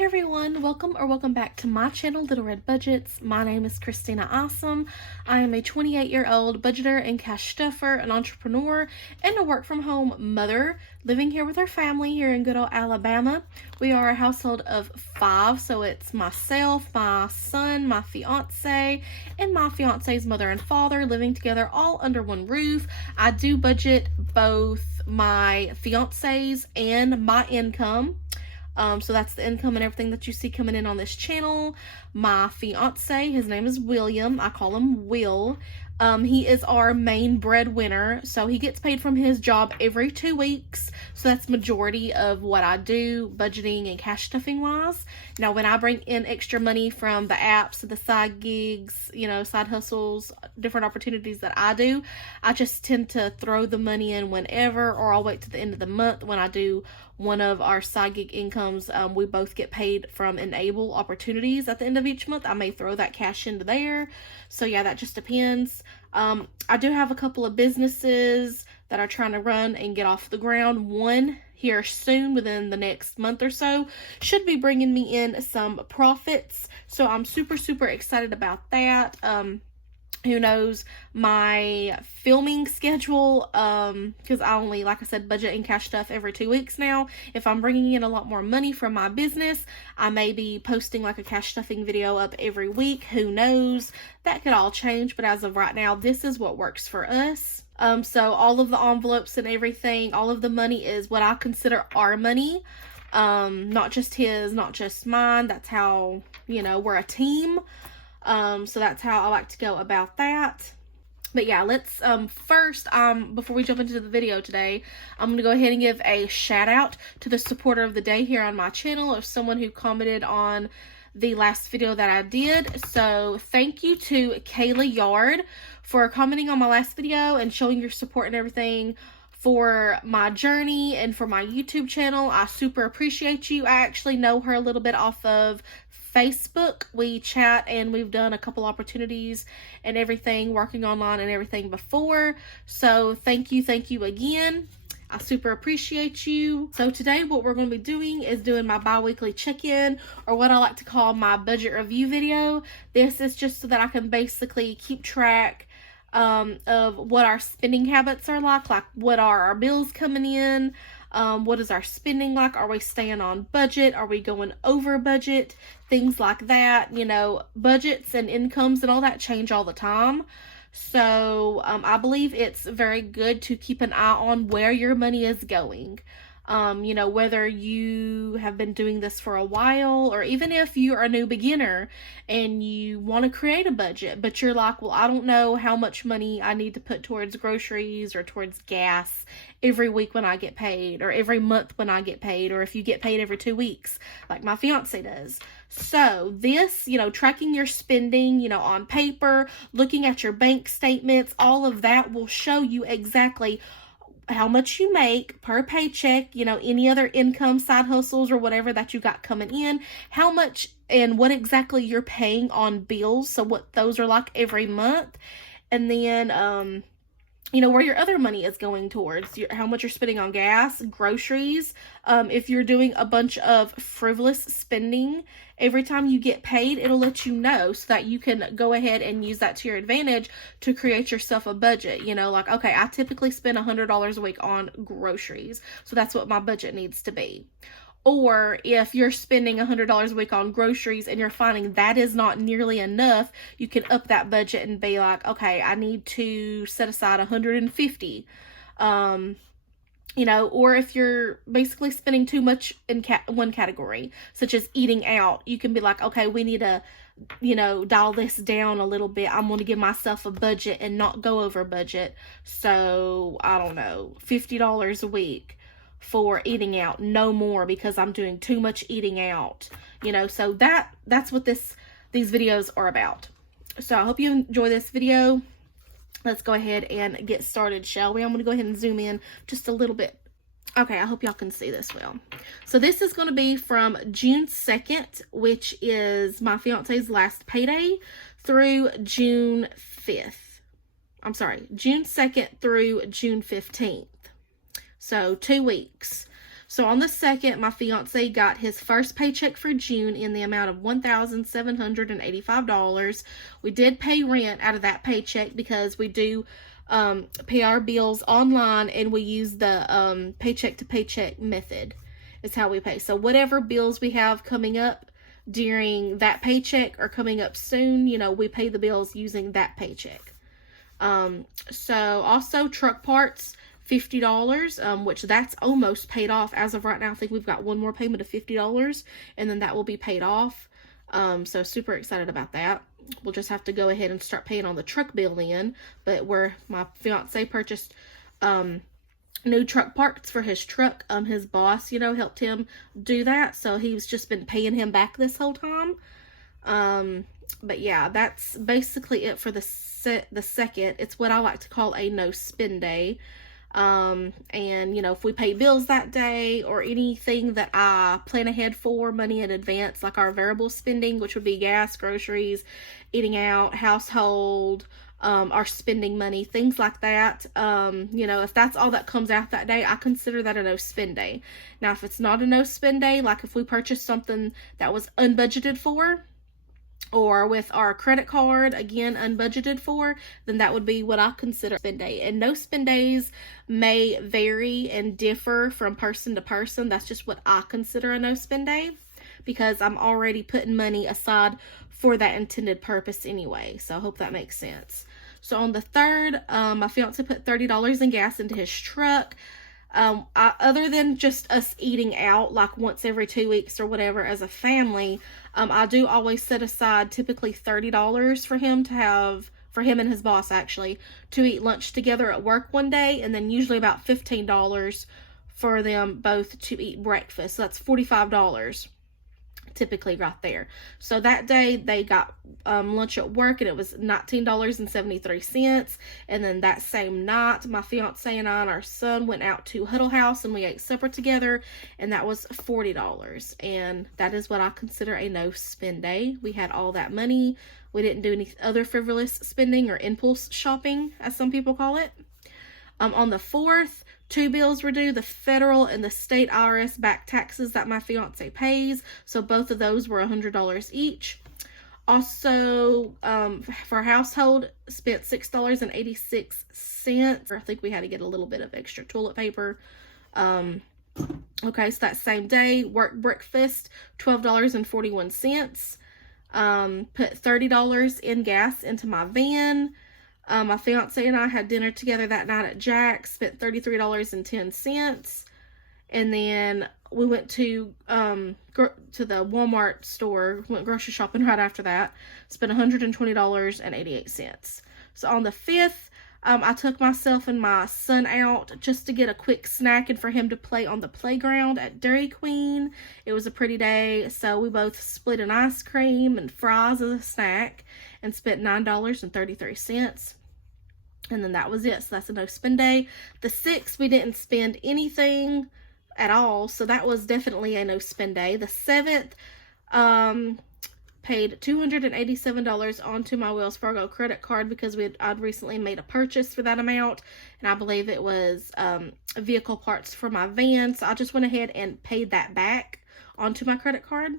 Hey everyone, welcome back to my channel, Little Red Budgets. My name is Christina Awesome. I am a 28-year-old budgeter and cash stuffer, an entrepreneur, and a work-from-home mother living here with our family here in good old Alabama. We are a household of 5, so it's myself, my son, my fiance, and my fiance's mother and father living together all under one roof. I do budget both my fiance's and my income. So that's the income and everything that you see coming in on this channel. My fiance, his name is William. I call him Will. He is our main breadwinner. So he gets paid from his job every 2 weeks. So that's majority of what I do, budgeting and cash stuffing wise. Now, when I bring in extra money from the apps, the side gigs, side hustles, different opportunities that I do, I just tend to throw the money in whenever, or I'll wait to the end of the month when I do one of our side gig incomes. We both get paid from Enable opportunities at the end of each month. I may throw that cash into there. So yeah, that just depends. I do have a couple of businesses that are trying to run and get off the ground. One here soon, within the next month or so, should be bringing me in some profits. So I'm super excited about that. Who knows my filming schedule, because I only, like I said, budget and cash stuff every 2 weeks now. If I'm bringing in a lot more money from my business, I may be posting like a cash stuffing video up every week. Who knows? That could all change, but as of right now, this is what works for us. So all of the envelopes and everything, all of the money is what I consider our money. Not just his, not just mine. That's how, we're a team. So that's how I like to go about that. But yeah, let's, first, before we jump into the video today, I'm going to go ahead and give a shout out to the supporter of the day here on my channel, of someone who commented on the last video that I did. So thank you to Kayla Yard for commenting on my last video and showing your support and everything for my journey and for my YouTube channel. I super appreciate you. I actually know her a little bit off of Facebook. We chat and we've done a couple opportunities and everything, working online and everything before. So thank you again. I super appreciate you. So today what we're going to be doing is doing my bi-weekly check-in, or what I like to call my budget review video. This is just so that I can basically keep track of what our spending habits are like what are our bills coming in, what is our spending like, are we staying on budget, are we going over budget, things like that. Budgets and incomes and all that change all the time. So I believe it's very good to keep an eye on where your money is going. Whether you have been doing this for a while, or even if you're a new beginner and you want to create a budget, but you're like, well, I don't know how much money I need to put towards groceries or towards gas every week when I get paid, or every month when I get paid, or if you get paid every 2 weeks, like my fiance does. So this, tracking your spending, on paper, looking at your bank statements, all of that will show you exactly how much you make per paycheck, any other income, side hustles, or whatever that you got coming in, how much and what exactly you're paying on bills, so what those are like every month, and then where your other money is going towards, how much you're spending on gas, groceries. If you're doing a bunch of frivolous spending, every time you get paid, it'll let you know, so that you can go ahead and use that to your advantage to create yourself a budget. Like, okay, I typically spend $100 a week on groceries, so that's what my budget needs to be. Or if you're spending $100 a week on groceries and you're finding that is not nearly enough, you can up that budget and be like, okay, I need to set aside $150. Or if you're basically spending too much in one category, such as eating out, you can be like, okay, we need to, dial this down a little bit. I'm going to give myself a budget and not go over budget. So, I don't know, $50 a week for eating out, no more, because I'm doing too much eating out. So that's what these videos are about. So I hope you enjoy this video. Let's go ahead and get started, shall we? I'm going to go ahead and zoom in just a little bit. Okay, I hope y'all can see this well. So this is going to be from June 2nd, which is my fiance's last payday, through June 5th. I'm sorry, June 2nd through June 15th. So 2 weeks. So on the 2nd, my fiance got his first paycheck for June in the amount of $1,785. We did pay rent out of that paycheck because we do pay our bills online, and we use the paycheck to paycheck method is how we pay. So whatever bills we have coming up during that paycheck or coming up soon, you know, we pay the bills using that paycheck. So also truck parts, $50, which that's almost paid off as of right now. I think we've got one more payment of $50, and then that will be paid off. So super excited about that. We'll just have to go ahead and start paying on the truck bill then. But where my fiance purchased new truck parts for his truck, his boss, you know, helped him do that. So he's just been paying him back this whole time. But yeah, that's basically it for the second. It's what I like to call a no spend day. And you know, if we pay bills that day or anything that I plan ahead for money in advance, like our variable spending, which would be gas, groceries, eating out, household, our spending money, things like that. You know, if that's all that comes out that day, I consider that a no spend day. Now, if it's not a no spend day, like if we purchased something that was unbudgeted for, or with our credit card, again, unbudgeted for, then that would be what I consider a spend day. And no spend days may vary and differ from person to person. That's just what I consider a no spend day, because I'm already putting money aside for that intended purpose anyway. So I hope that makes sense. So on the 3rd, my fiance put $30 in gas into his truck. Other than just us eating out like once every 2 weeks or whatever as a family, I do always set aside typically $30 for him to have, for him and his boss actually, to eat lunch together at work one day, and then usually about $15 for them both to eat breakfast. So that's $45 typically right there. So that day they got lunch at work, and it was $19.73. And then that same night, my fiance and I and our son went out to Huddle House and we ate supper together, and that was $40. And that is what I consider a no spend day. We had all that money. We didn't do any other frivolous spending or impulse shopping, as some people call it. On the 4th, 2 bills were due, the federal and the state IRS back taxes that my fiance pays. So both of those were $100 each. Also, for household, spent $6.86. I think we had to get a little bit of extra toilet paper. Okay, so that same day, work breakfast, $12.41. Put $30 in gas into my van. My fiance and I had dinner together that night at Jack's, spent $33.10. And then we went to the Walmart store, went grocery shopping right after that, spent $120.88. So on the 5th, I took myself and my son out just to get a quick snack and for him to play on the playground at Dairy Queen. It was a pretty day, so we both split an ice cream and fries as a snack and spent $9.33. And then that was it. So that's a no spend day. The 6th, we didn't spend anything at all, so that was definitely a no spend day. The 7th, paid $287 onto my Wells Fargo credit card because I'd recently made a purchase for that amount, and I believe it was vehicle parts for my van. So I just went ahead and paid that back onto my credit card,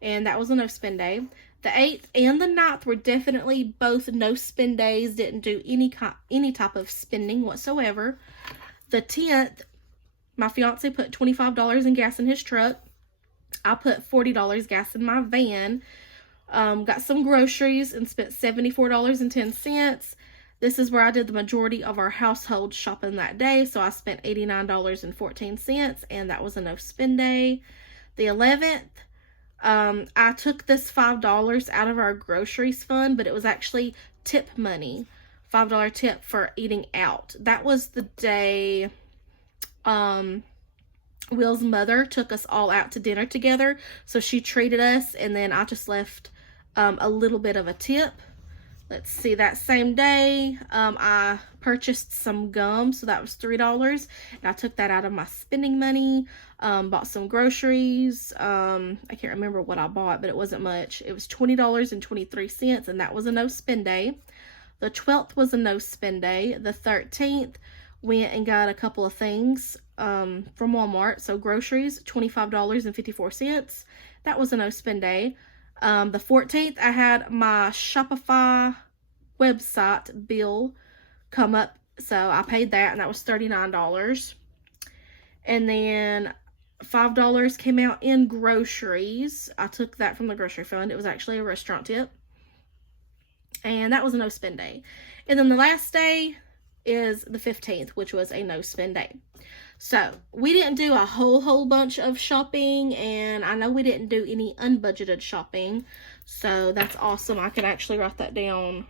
and that was a no spend day. The 8th and the 9th were definitely both no spend days. Didn't do any type of spending whatsoever. The 10th, my fiance put $25 in gas in his truck. I put $40 gas in my van. Got some groceries and spent $74.10. This is where I did the majority of our household shopping that day. So I spent $89.14, and that was a no spend day. The 11th, I took this $5 out of our groceries fund, but it was actually tip money, $5 tip for eating out. That was the day Will's mother took us all out to dinner together, so she treated us, and then I just left a little bit of a tip. Let's see, that same day I purchased some gum, so that was $3, and I took that out of my spending money. Bought some groceries. I can't remember what I bought, but it wasn't much. It was $20.23, and that was a no spend day. The 12th was a no spend day. The 13th, went and got a couple of things from Walmart. So groceries, $25.54. That was a no spend day. The 14th, I had my Shopify website bill come up. So I paid that, and that was $39. And then $5 came out in groceries. I took that from the grocery fund. It was actually a restaurant tip. And that was a no spend day. And then the last day is the 15th, which was a no spend day. So we didn't do a whole bunch of shopping, and I know we didn't do any unbudgeted shopping. So that's awesome. I can actually write that down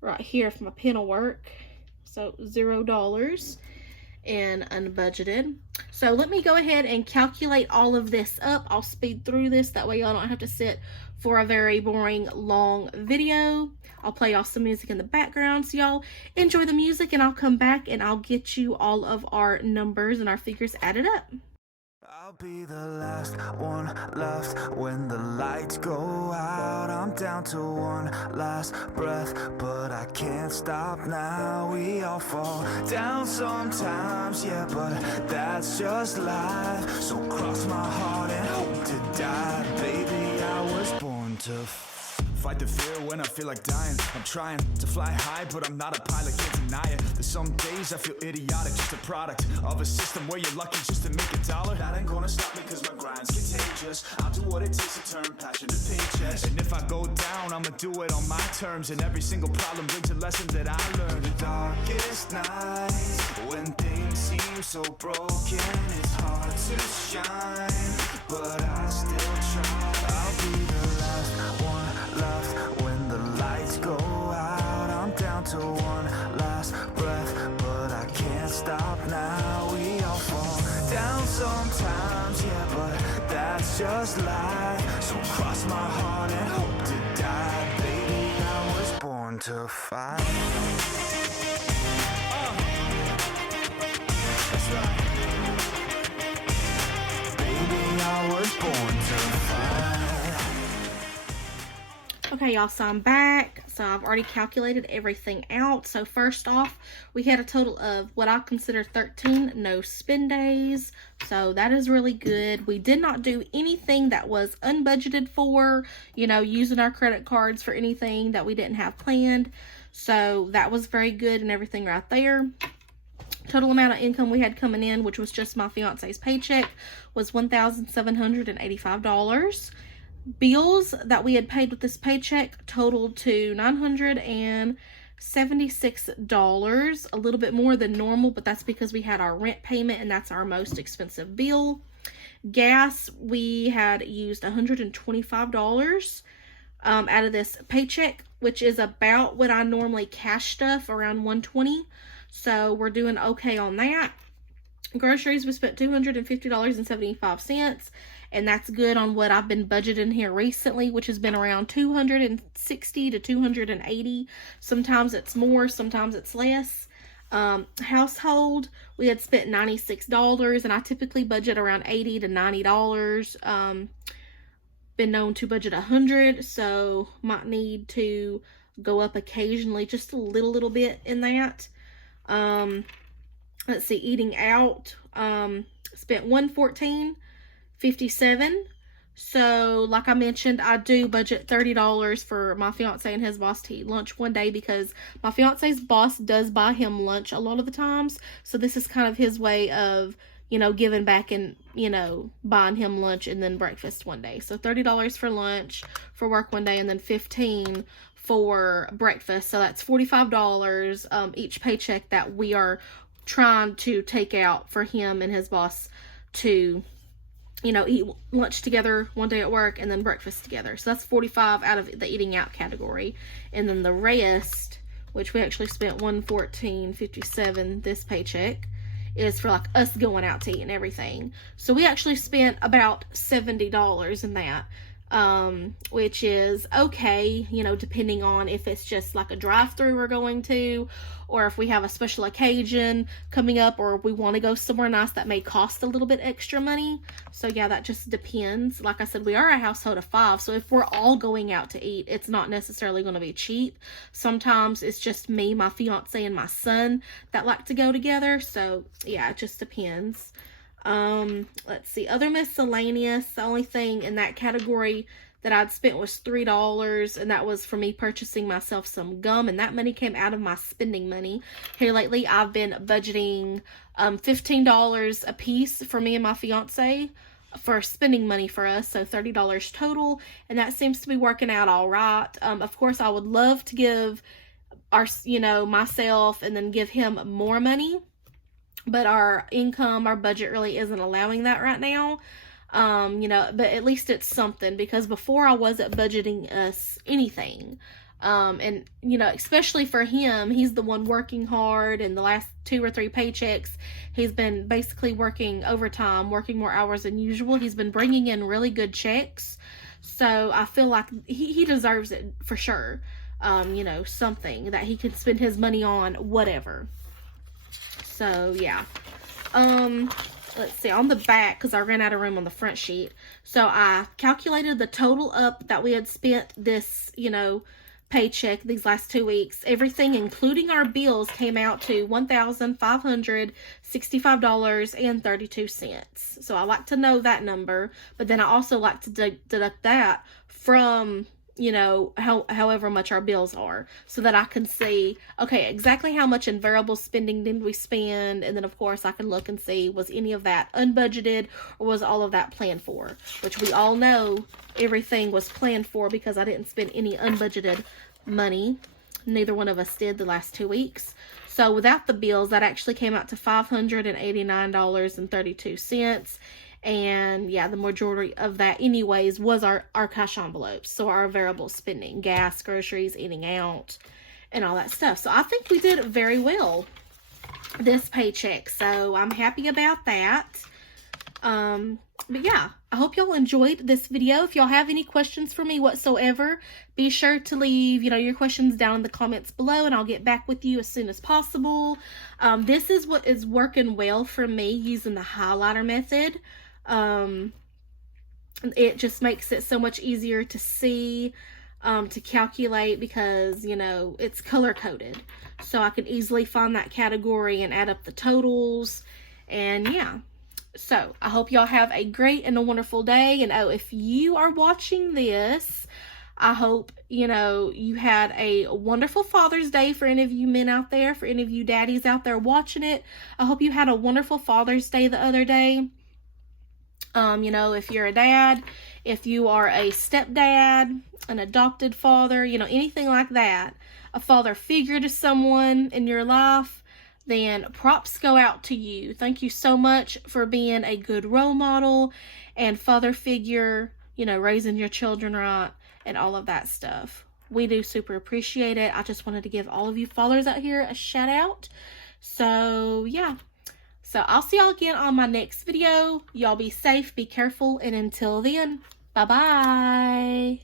right here if my pen will work. So $0 in unbudgeted. So let me go ahead and calculate all of this up. I'll speed through this, that way y'all don't have to sit for a very boring long video. I'll play y'all some music in the background, so y'all enjoy the music, and I'll come back and I'll get you all of our numbers and our figures added up. I'll be the last one left when the lights go out. I'm down to one last breath, but I can't stop now. We all fall down sometimes, yeah, but that's just life. So cross my heart and hope to die. Baby, I was born to fight the fear when I feel like dying. I'm trying to fly high, but I'm not a pilot, can't deny it. There's some days I feel idiotic, just a product of a system where you're lucky just to make a dollar. That ain't gonna stop me, cause my grind's contagious. I'll do what it takes to turn passion to paychecks. And if I go down, I'ma do it on my terms. And every single problem brings a lesson that I learned. The darkest nights, when things seem so broken, it's hard to shine, but I still try. I'll be the last one left when the lights go out. I'm down to one last breath, but I can't stop now. We all fall down sometimes, yeah, but that's just life. So cross my heart and hope to die. Baby, I was born to fight. That's right. Baby, I was born to fight. Okay, y'all, so I'm back. So I've already calculated everything out. So first off, we had a total of what I consider 13 no spend days. So that is really good. We did not do anything that was unbudgeted for, you know, using our credit cards for anything that we didn't have planned. So that was very good and everything right there. Total amount of income we had coming in, which was just my fiance's paycheck, was $1,785. Bills that we had paid with this paycheck totaled to $976, a little bit more than normal, but that's because we had our rent payment, and that's our most expensive bill. Gas, we had used $125 out of this paycheck, which is about what I normally cash stuff, around $120. So we're doing okay on that. Groceries, we spent $250.75, and that's good on what I've been budgeting here recently, which has been around $260 to $280. Sometimes it's more, sometimes it's less. Household, we had spent $96, and I typically budget around $80 to $90. Been known to budget $100, so might need to go up occasionally, just a little bit in that. Let's see, eating out, spent $114.57. So like I mentioned, I do budget $30 for my fiance and his boss to eat lunch one day, because my fiance's boss does buy him lunch a lot of the times. So this is kind of his way of, you know, giving back and, you know, buying him lunch and then breakfast one day. So $30 for lunch for work one day, and then $15 for breakfast. So that's $45 each paycheck that we are trying to take out for him and his boss to, you know, eat lunch together one day at work and then breakfast together. So that's $45 out of the eating out category. And then the rest, which we actually spent $114.57 this paycheck, is for like us going out to eat and everything. So we actually spent about $70 in that. which is okay, you know, depending on if it's just like a drive-through we're going to, or if we have a special occasion coming up, or we want to go somewhere nice that may cost a little bit extra money. So yeah, that just depends. Like I said, we are a household of 5, so if we're all going out to eat, it's not necessarily going to be cheap. Sometimes it's just me, my fiance, and my son that like to go together. So yeah, it just depends. Let's see, other miscellaneous, the only thing in that category that I'd spent was $3, and that was for me purchasing myself some gum, and that money came out of my spending money. Here lately, I've been budgeting $15 a piece for me and my fiance for spending money for us, so $30 total, and that seems to be working out all right. Of course, I would love to give myself and then give him more money, but our income, our budget really isn't allowing that right now. But at least it's something, because before I wasn't budgeting us anything. And, especially for him, he's the one working hard, and the last 2 or 3 paychecks, he's been basically working overtime, working more hours than usual. He's been bringing in really good checks. So I feel like he deserves it for sure. Something that he can spend his money on, whatever. So yeah. Let's see, on the back, because I ran out of room on the front sheet, so I calculated the total up that we had spent this, paycheck these last 2 weeks. Everything, including our bills, came out to $1,565.32. So I like to know that number, but then I also like to deduct that from however much our bills are, so that I can see, okay, exactly how much in variable spending did we spend, and then of course I can look and see, was any of that unbudgeted, or was all of that planned for, which we all know everything was planned for, because I didn't spend any unbudgeted money. Neither one of us did the last 2 weeks. So without the bills, that actually came out to $589.32. And yeah, the majority of that anyways was our cash envelopes. So our variable spending, gas, groceries, eating out, and all that stuff. So I think we did very well this paycheck. So I'm happy about that. But yeah, I hope y'all enjoyed this video. If y'all have any questions for me whatsoever, be sure to leave, your questions down in the comments below, and I'll get back with you as soon as possible. This is what is working well for me, using the highlighter method. It just makes it so much easier to see, to calculate, because, it's color coded. So I can easily find that category and add up the totals. And yeah. So I hope y'all have a great and a wonderful day. And if you are watching this, I hope, you had a wonderful Father's Day for any of you men out there, for any of you daddies out there watching it. I hope you had a wonderful Father's Day the other day. If you're a dad, if you are a stepdad, an adopted father, anything like that, a father figure to someone in your life, then props go out to you. Thank you so much for being a good role model and father figure, raising your children right, and all of that stuff. We do super appreciate it. I just wanted to give all of you fathers out here a shout out. So yeah. So I'll see y'all again on my next video. Y'all be safe, be careful, and until then, bye-bye.